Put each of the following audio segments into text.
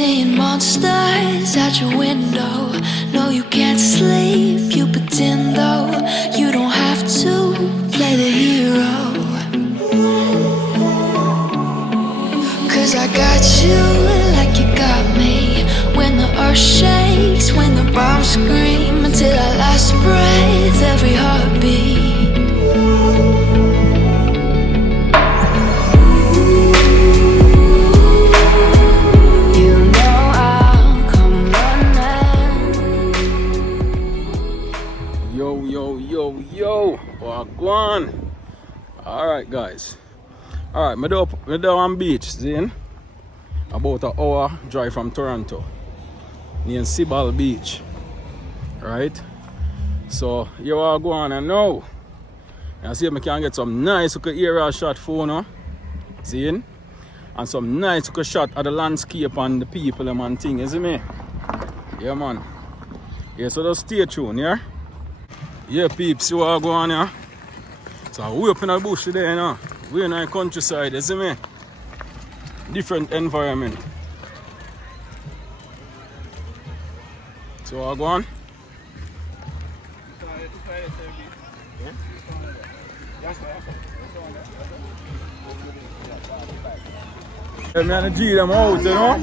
seeing monsters at your window. No, you can't sleep, you pretend though. You don't have to play the hero. Cause I got you like you got me. When the earth shakes, when the bombs scream, until our last breath, every heartbeat. Yo, wagwan. Alright guys. Alright, me down on beach, Zane. About an hour drive from Toronto. Near Sibbald beach. Right? So you are going and now. And see if I can get some nice aerial shot phone, no? Zane. And some nice shot at the landscape and the people and thing, you see me? Yeah man. Yeah, so just stay tuned, yeah? Yeah, peeps, you are going here. So we up in the bush today, you know. We're in the countryside, you see me? Different environment. So I go on. Yeah, man, the G them out, you know.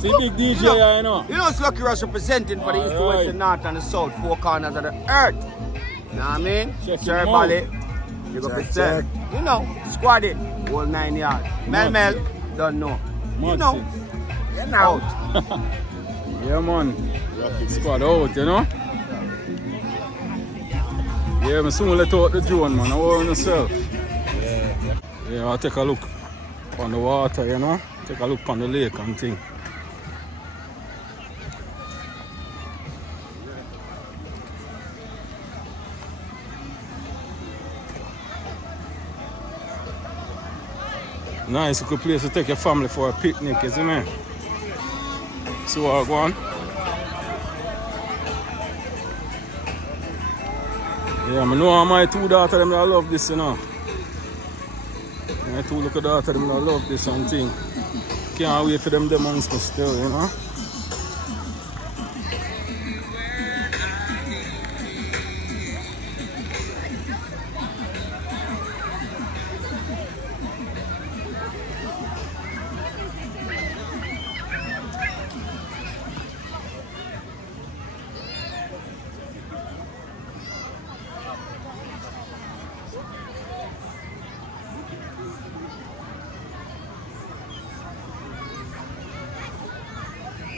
See big DJ here, you know. You know it's Lucky Rush representing for the east, the west, the north and the south, four corners of the earth. You know what I mean? Check Bally, you got to check. You know, squad it, whole 9 yards. Mel, don't know. You know. You're out. Yeah, man. Squad out, you know. Yeah, I soon let out the drone, man. I want yourself. Yeah, I'll take a look on the water, you know. Take a look on the lake and thing. Nice, good place to take your family for a picnic, you see me? So I go on. Yeah, I know my two daughters, them I love this, you know. My two little daughters, them I love this and thing. Can't wait for them amongst me still, you know.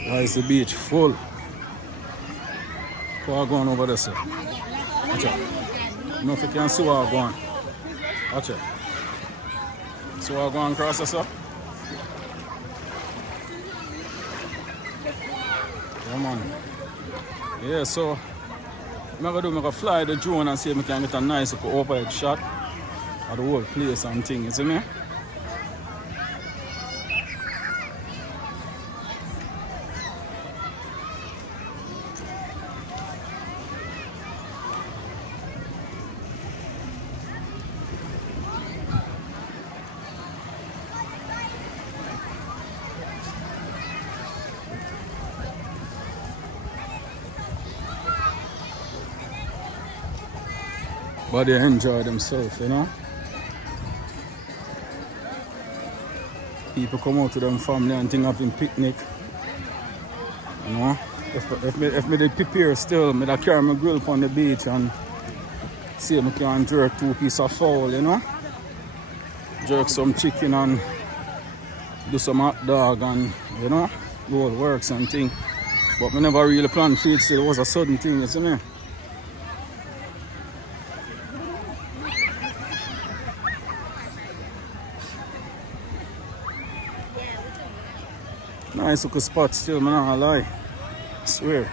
Nice, the beach full. What going over there, sir? Watch out. You know if you can see what going. Watch out. See what going across there, sir? Yeah, man. Yeah, so I'm going to fly the drone and see if I can get a nice overhead shot of the whole place and things, you see me? But they enjoy themselves, you know. People come out to them family and think having picnic. You know. If me they prepare still, me carry my grill on the beach and see if I can jerk 2 pieces of fowl, you know. Jerk some chicken and do some hot dog and, you know, do all works and thing. But me never really planned for it, so it was a sudden thing, you see me? Nice looking spot still, man, I'm not gonna lie. I swear.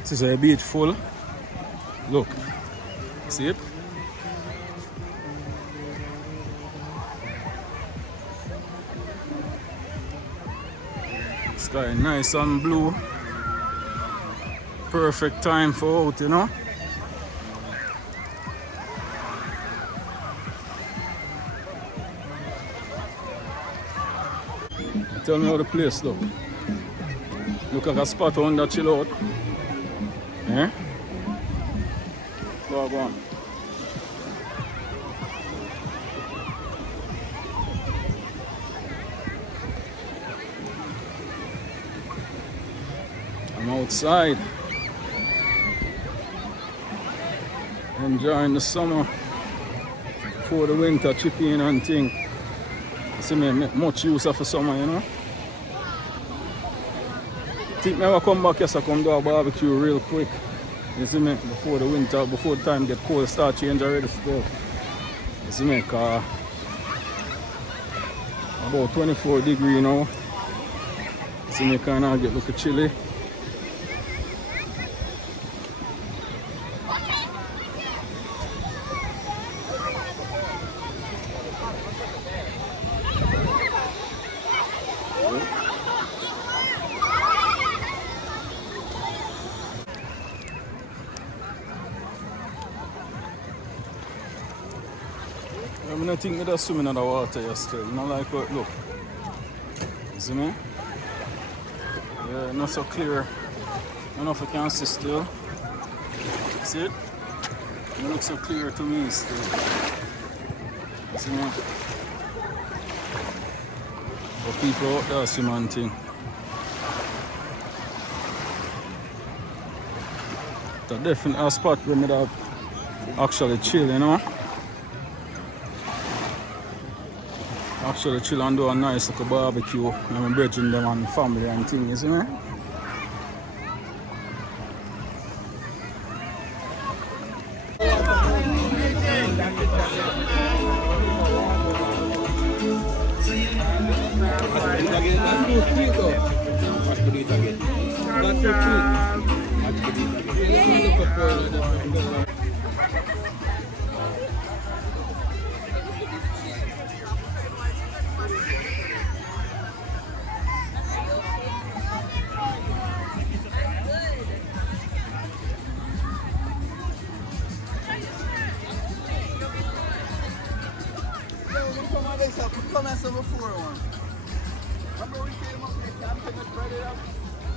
This is a beach full. Look. See it? Sky nice and blue. Perfect time for out, you know. Tell me how the place look. Look like a spot under chill out. Eh? Go on. I'm outside. Enjoying the summer before the winter chip in and thing. See me make much use of the summer, you know. Think me ever come back yes I come do a barbecue real quick. You see me before the winter, before the time get cold start change already still. You see me car about 24 degrees now. You see me kinda get look chilly. I think they're swimming in the water yesterday. You know, like how it look. You see me? Yeah, not so clear. I don't know if you can see still. See it? It looks so clear to me still. You see me? But people out there swim and thing. It's a definite spot where me actually chill, you know? Actually chill and do a nice little barbecue. I'm bridging them and family and things, you know?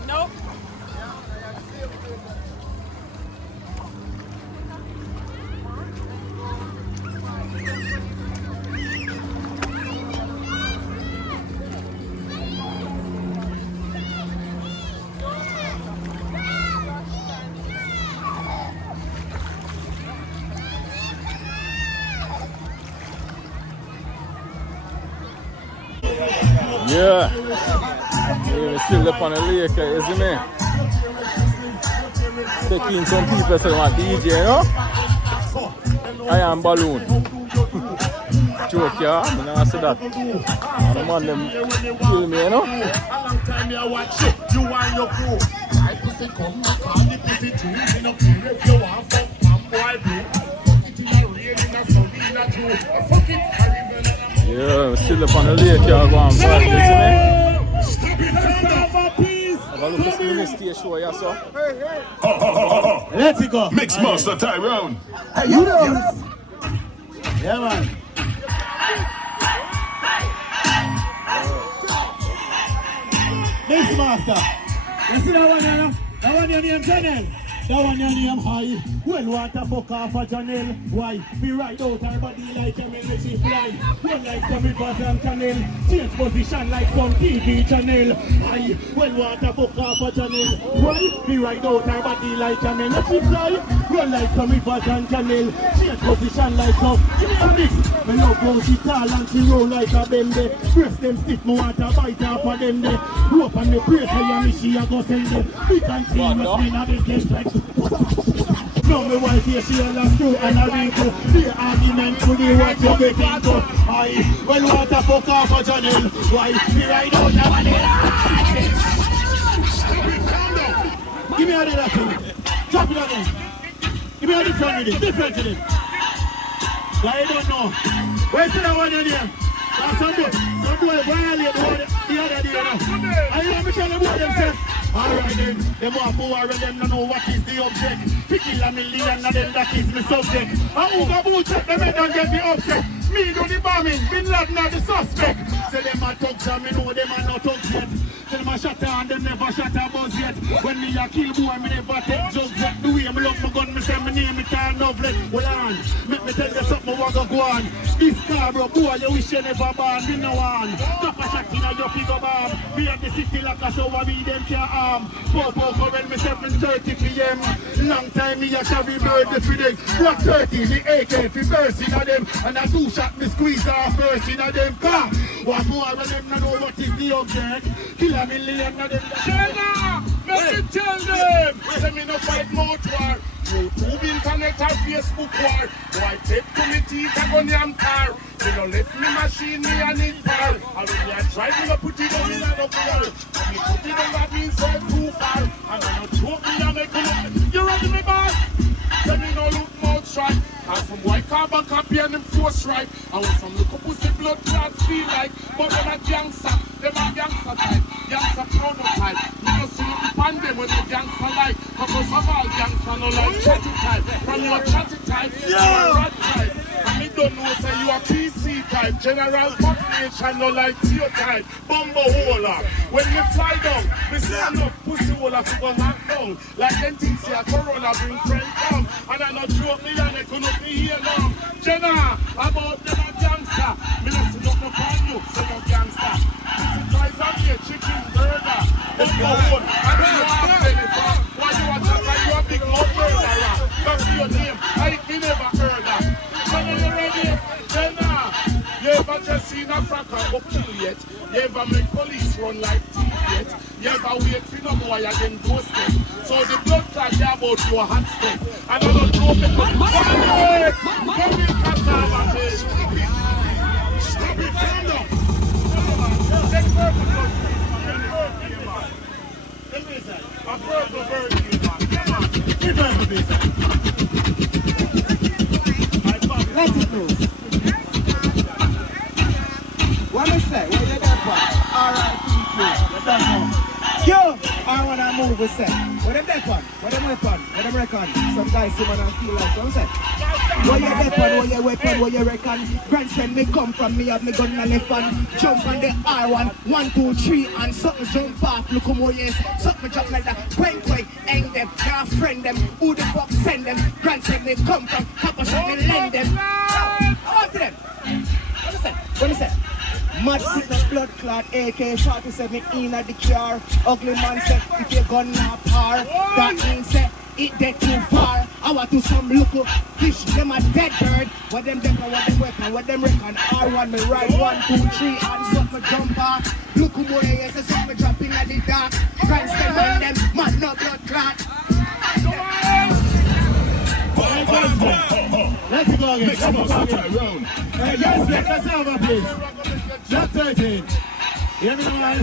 Nope. Yeah. We're still up on the lake, you see me? Taking some people say want DJ, you know? I am balloon. Joke, yeah? I never say that. And the man them kill me, you know? A long time you watch it, you and your crew. I pussy come, call the pussy too. In a pool if you want fuck, man boy do. Fuck it in a rain, in a sun, in a dew. Fuck it, yeah, still up on the lake, you go and find, you see me? Have a look at the stage show, yeah, so? Let's go. Mixmaster Tyrone. Hey, you know. Yeah, man. Mixmaster. You see that one, you know? That one your name, Janelle. That one your name, high. Well, what a fuck off a Janelle. Why? Be right out her body like a man when she fly. Well, like some rivers and canal. Change position like some TV channel. Aye. Well, what a fuck off a Janelle. Why? Be right out her body like a man when she fly. Well, like some rivers and canal. Change position like some. Give me a mix. Me love how she tall and she roll like a bende. Breast them stiff, me want to bite off of them there. Rope and me brace her and me she a go send them. Big and see me spin a business like. No, me wife here, she a last two and a wrinkle. The argument to the what you getting to. Aye, well what a fuck off a Janelle. Why, me ride out a vanilla. Give me a little thing. Drop it again. Give me a different with it, different with it. I don't know. Where's the one in here? Some boy violate the other day. I hear me tell them what them say. Alright then, them want to worry them don't know what is the object. 50 million of them that is my subject. I overboot check them and don't get me upset. Me do the bombing, Bin Laden are the suspect. Say them a thugs and me know them are not thugs yet. Say them a shatter and them never shatter buzz yet. When me a kill boy, me never take drugs yet. The way me love my gun, me say me name it and lovely. Well on, make me tell you something what go on. This car bro, boy you wish you never born. Me no one, stop a shot in a your figure bomb. Me at the city like a show me them can't harm. Popo when me 7:30 p.m. Long time me a carry bird for them. Block 30, the AK fi burst in a them. And a 2 shot me squeeze off first in a them car. What more of them not know what is the object. Kill a million of them. China, let me tell them. Say me no fight mouth war. YouTube, internet and Facebook war. Boy take to me teeth and gun yam car. Me no left me machine, me a need bar. And when me a drive, me no put it on in a no car. And me put it on that means so too far. And I no choke me and make me. You ready me boss? Say me no look mouth strike. And some white carbon copy and them force right. And when some look up pussy blood clots feel like. But them a gangster, them a gangster type. Gangster prototype. Me no see look upon them when they gangster like. Because of all gangster no like chatty type. From your chatty type, you a rat type. And me don't know say you a PC type. General population no like Theo type. Bumbo holer. When me fly down, me see enough pussy holer to go knock down. Like them things say a corona bring friend come. And I no joke me and they couldn't be here now. Jenna, about them a gangster. Me no see nothing upon you, say no gangster. Pussy fries on here, chicken burger. Bumbo hole, and you have belly fat. Why you a chat like you a big mouth murderer? That's your name, I never heard that. Jenna, you ready? Jenna, you ever just seen a fracker go kill yet? You ever make police run like thief yet? You ever wait for no boy and then ghost them? So the blood clot you about your hot step. And I don't know people. Come in, cassava, baby. Stop it, calm down. Take purple blood. Take this side. A purple bird here, man. Come on. Give purple this side. Let it loose. What me say? Where you there for? Alright, people. You don't know. Yo, I wanna move with say. Where them there for? Where them weapon? Where them reckon? Some guys see man and feel like some say. Where your weapon? Where your weapon? Where you reckon? Grandson me come from me have me gun in the left hand. Jump on the R1, 1, 2, 3 and something jump off. Look how yes, something jump like that. Quang, hang them, now friend them. Who the fuck send them? Grandson me come from. Papa shot me lend them. Out to them. What is that? What is that? Mad sickness, blood clot, AK-47 in the car. Ugly man said, if your gun not par, that means that it dead too far. I want to some local fish, them a dead bird. What them weapon, what them weapon, what them reckon. R1 me ride 1, 2, 3 and something jump off. Look who boy yes, and something dropping at the dark. Grandstand on them, man no blood clot. Let's go again. Come on, yes, let's have a please. Just 13. Hear me now, man.